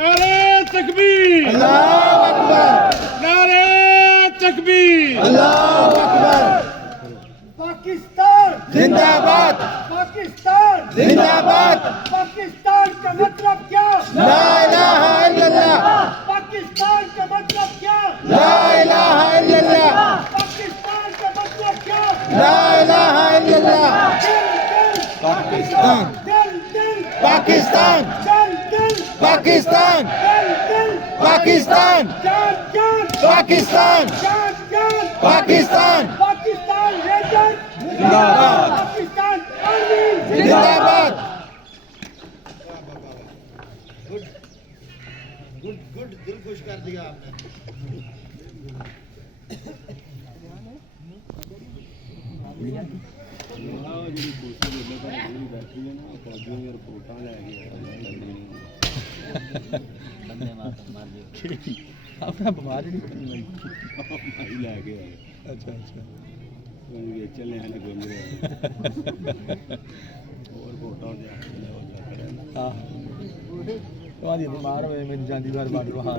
नारे तकबीर, अल्लाहु अकबर, नारे तकबीर, अल्लाहु अकबर। पाकिस्तान जिंदाबाद, पाकिस्तान जिंदाबाद। पाकिस्तान का मतलब क्या? ला इलाहा इल्लल्लाह, पाकिस्तान का मतलब क्या? ला इलाहा इल्लल्लाह, पाकिस्तान का मतलब क्या? ला इलाहा इल्लल्लाह। दिल दिल पाकिस्तान, दिल दिल पाकिस्तान, दिल दिल पाकिस्तान, दिल दिल पाकिस्तान, जान जान पाकिस्तान, जान जान पाकिस्तान, पाकिस्तान रेजर जिंदाबाद, पाकिस्तान आर्मी जिंदाबाद। गुड दिल खुश कर दिया आपने। अपना बीमार ही नहीं भाई लेके आए। अच्छा अच्छा चले हैं घूम रहे और फोटो हाँ बीमार हुए मेरी जानी बार बार वहाँ